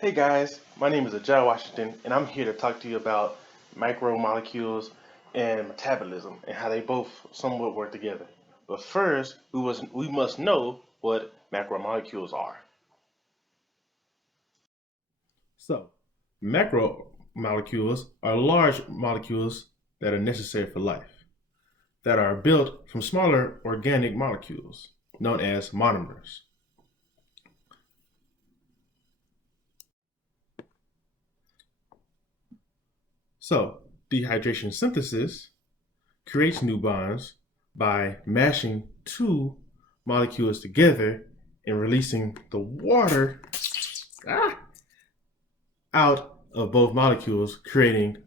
Hey guys, my name is Ajay Washington, and I'm here to talk to you about micromolecules and metabolism and how they both somewhat work together. But first, we must know what macromolecules are. So, macromolecules are large molecules that are necessary for life, that are built from smaller organic molecules, known as monomers. So, dehydration synthesis creates new bonds by mashing two molecules together and releasing the water out of both molecules, creating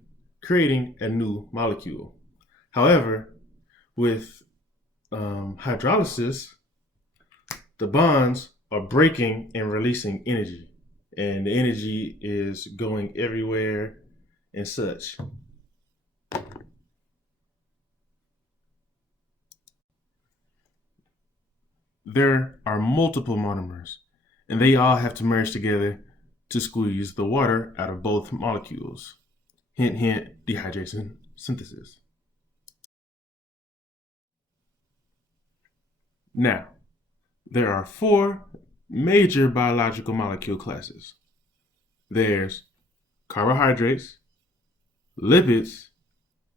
a new molecule. However, with hydrolysis, the bonds are breaking and releasing energy, and the energy is going everywhere and such. There are multiple monomers, and they all have to merge together to squeeze the water out of both molecules. Hint, hint, dehydration synthesis. Now, there are four major biological molecule classes. There's carbohydrates, lipids,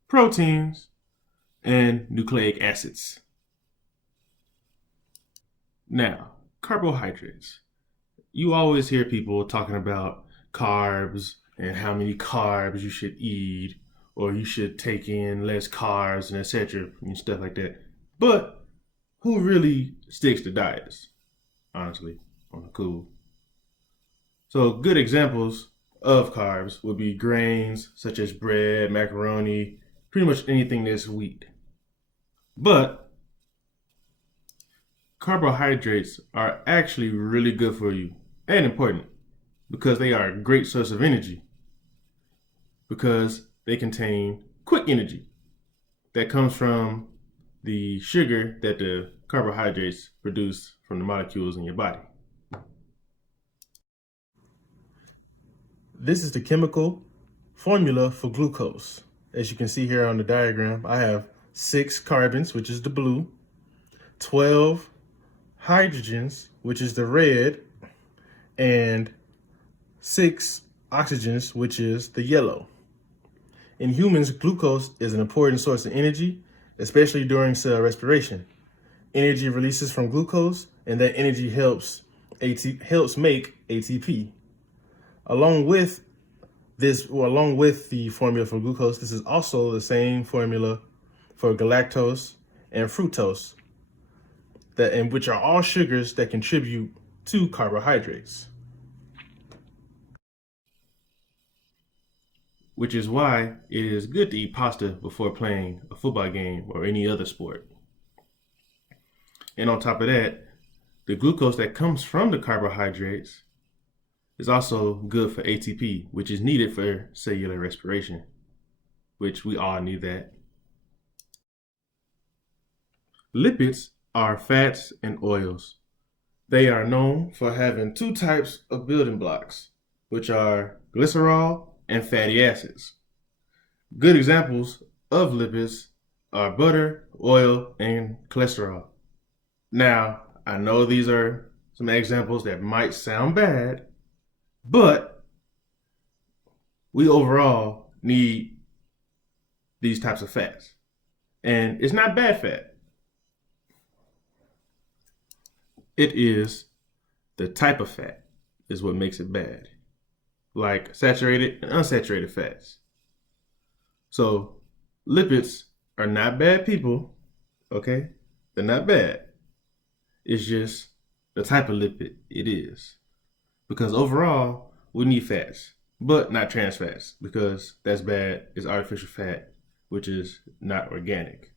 proteins, and nucleic acids. Now, carbohydrates. You always hear people talking about carbs and how many carbs you should eat, or you should take in less carbs and etc. and stuff like that. But who really sticks to diets? Honestly, on the cool. So good examples of carbs would be grains such as bread, macaroni, pretty much anything that's wheat. But carbohydrates are actually really good for you and important because they are a great source of energy because they contain quick energy that comes from the sugar that the carbohydrates produce from the molecules in your body. This is the chemical formula for glucose. As you can see here on the diagram, I have 6 carbons, which is the blue, 12 hydrogens, which is the red, and 6 oxygens, which is the yellow. In humans, glucose is an important source of energy, especially during cell respiration. Energy releases from glucose, and that energy helps make ATP. Along with the formula for glucose, this is also the same formula for galactose and fructose, which are all sugars that contribute to carbohydrates. Which is why it is good to eat pasta before playing a football game or any other sport. And on top of that, the glucose that comes from the carbohydrates is also good for ATP, which is needed for cellular respiration, which we all need that. Lipids are fats and oils. They are known for having 2 types of building blocks, which are glycerol and fatty acids. Good examples of lipids are butter, oil, and cholesterol. Now, I know these are some examples that might sound bad, but we overall need these types of fats. And it's not bad fat. It is the type of fat is what makes it bad, like saturated and unsaturated fats. So lipids are not bad people, okay? They're not bad. It's just the type of lipid it is. Because overall, we need fats, but not trans fats, because that's bad. It's artificial fat, which is not organic.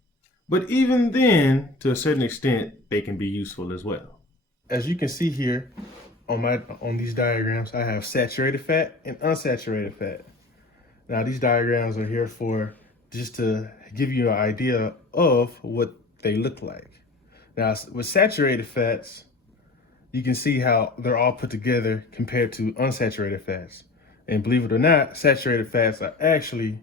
But even then, to a certain extent, they can be useful as well. As you can see here on these diagrams, I have saturated fat and unsaturated fat. Now these diagrams are here for just to give you an idea of what they look like. Now with saturated fats, you can see how they're all put together compared to unsaturated fats. And believe it or not, saturated fats are actually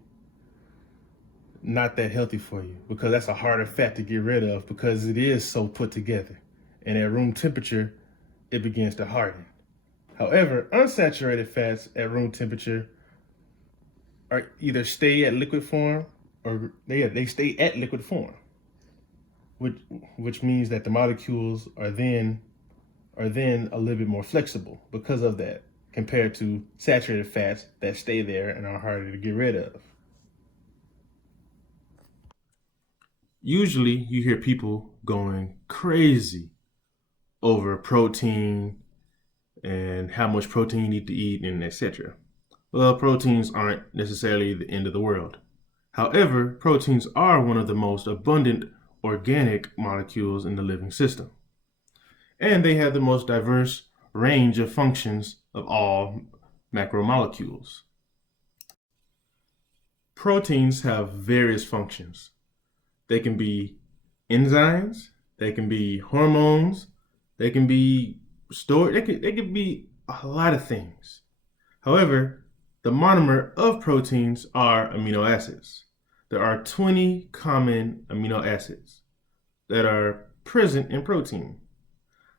not that healthy for you, because that's a harder fat to get rid of because it is so put together. And at room temperature, it begins to harden. However, unsaturated fats at room temperature are either stay at liquid form or they stay at liquid form, which means that the molecules are then a little bit more flexible because of that, compared to saturated fats that stay there and are harder to get rid of. Usually you hear people going crazy over protein and how much protein you need to eat and etc. Well, proteins aren't necessarily the end of the world. However, proteins are one of the most abundant organic molecules in the living system. And they have the most diverse range of functions of all macromolecules. Proteins have various functions. They can be enzymes, they can be hormones, they can be stored, they can be a lot of things. However, the monomer of proteins are amino acids. There are 20 common amino acids that are present in protein.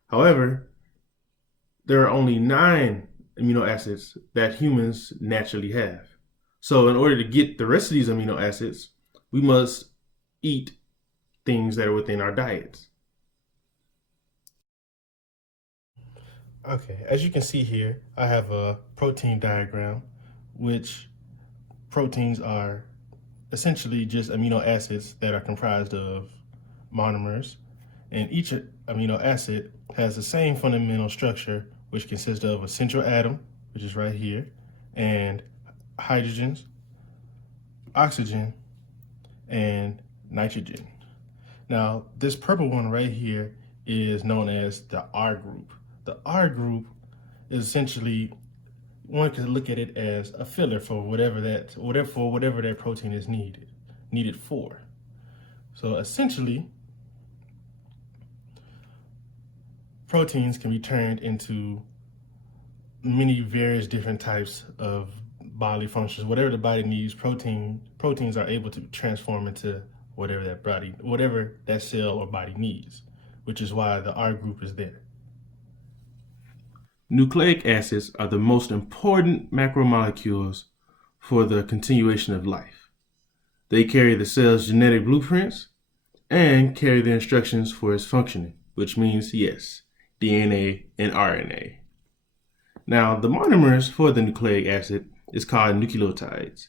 However, there are only 9 amino acids that humans naturally have. So in order to get the rest of these amino acids, we must eat things that are within our diets. Okay, as you can see here, I have a protein diagram, which proteins are essentially just amino acids that are comprised of monomers, and each amino acid has the same fundamental structure, which consists of a central atom, which is right here, and hydrogens, oxygen, and nitrogen. Now, this purple one right here is known as the R group. The R group is essentially, one could look at it as a filler for whatever that protein is needed for. So essentially, proteins can be turned into many various different types of bodily functions. Whatever the body needs, proteins are able to transform into whatever that cell or body needs, which is why the R group is there. Nucleic acids are the most important macromolecules for the continuation of life. They carry the cell's genetic blueprints and carry the instructions for its functioning, which means, yes, DNA and RNA. Now, the monomers for the nucleic acid is called nucleotides.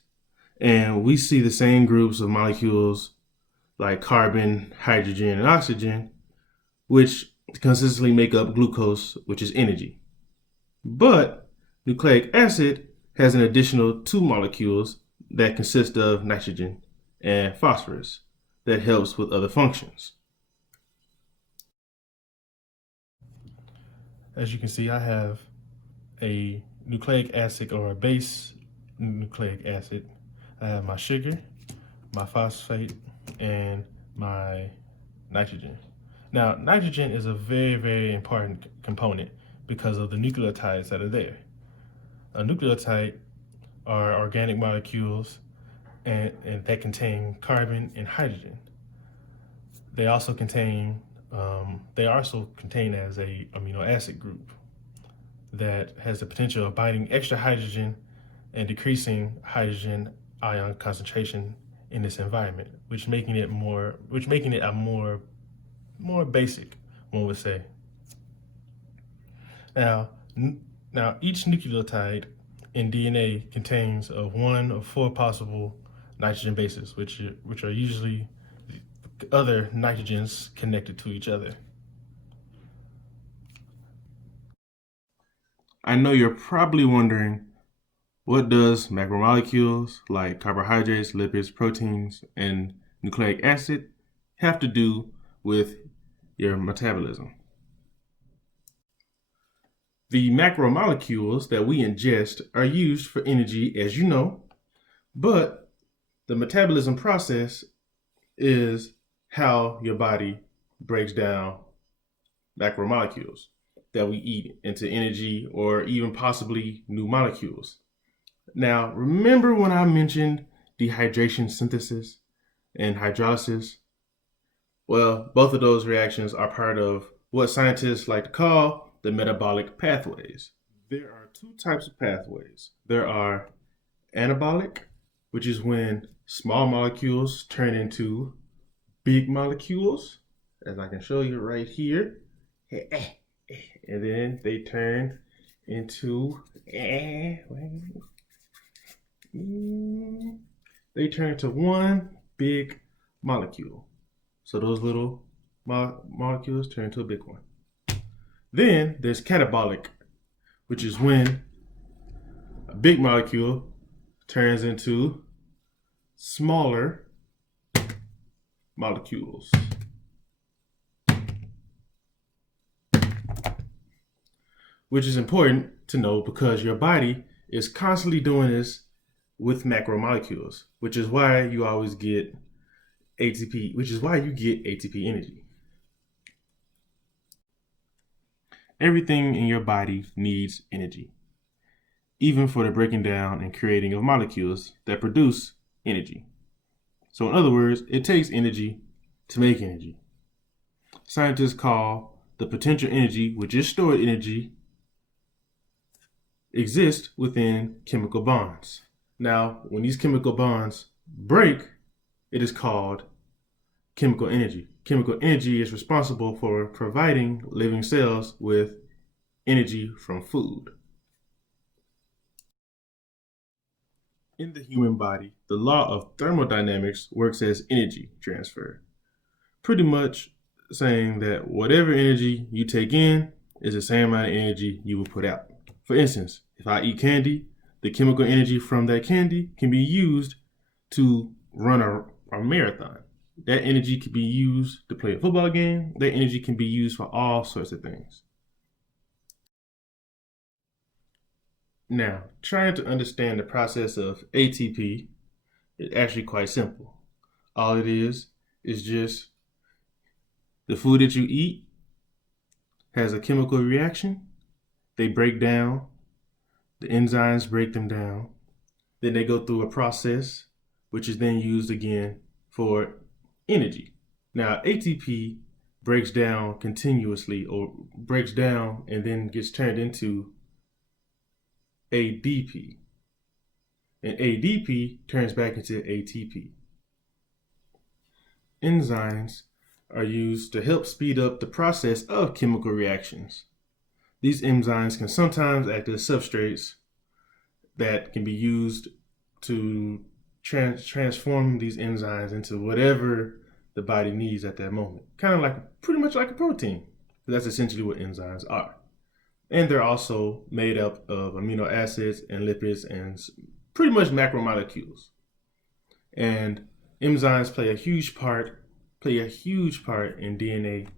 And we see the same groups of molecules like carbon, hydrogen, and oxygen, which consistently make up glucose, which is energy. But nucleic acid has an additional 2 molecules that consist of nitrogen and phosphorus that helps with other functions. As you can see, I have a nucleic acid or a base nucleic acid. I have my sugar, my phosphate, and my nitrogen. Now, nitrogen is a very, very important component because of the nucleotides that are there. A nucleotide are organic molecules and that contain carbon and hydrogen. They also contain as a amino acid group that has the potential of binding extra hydrogen and decreasing hydrogen ion concentration in this environment, which making it a more basic, one would say. Now each nucleotide in DNA contains one of 4 possible nitrogen bases, which are usually other nitrogens connected to each other. I know you're probably wondering, what does macromolecules like carbohydrates, lipids, proteins, and nucleic acid have to do with your metabolism? The macromolecules that we ingest are used for energy, as you know, but the metabolism process is how your body breaks down macromolecules. that we eat into energy or even possibly new molecules. Now, remember when I mentioned dehydration synthesis and hydrolysis? Well, both of those reactions are part of what scientists like to call the metabolic pathways. There are two types of pathways. There are anabolic, which is when small molecules turn into big molecules, as I can show you right here. And then they turn into one big molecule. So those little molecules turn into a big one. Then there's catabolic, which is when a big molecule turns into smaller molecules. Which is important to know because your body is constantly doing this with macromolecules, which is why you always get ATP, which is why you get ATP energy. Everything in your body needs energy, even for the breaking down and creating of molecules that produce energy. So in other words, it takes energy to make energy. Scientists call the potential energy, which is stored energy, exist within chemical bonds. Now, when these chemical bonds break, it is called chemical energy. Chemical energy is responsible for providing living cells with energy from food. In the human body, the law of thermodynamics works as energy transfer, pretty much saying that whatever energy you take in is the same amount of energy you will put out. For instance, if I eat candy, the chemical energy from that candy can be used to run a marathon. That energy can be used to play a football game. That energy can be used for all sorts of things. Now, trying to understand the process of ATP is actually quite simple. All it is just the food that you eat has a chemical reaction. They break down, the enzymes break them down. Then they go through a process, which is then used again for energy. Now, ATP breaks down continuously or breaks down and then gets turned into ADP. And ADP turns back into ATP. Enzymes are used to help speed up the process of chemical reactions. These enzymes can sometimes act as substrates that can be used to transform these enzymes into whatever the body needs at that moment. Kind of like, pretty much like a protein. That's essentially what enzymes are. And they're also made up of amino acids and lipids and pretty much macromolecules. And enzymes play a huge part in DNA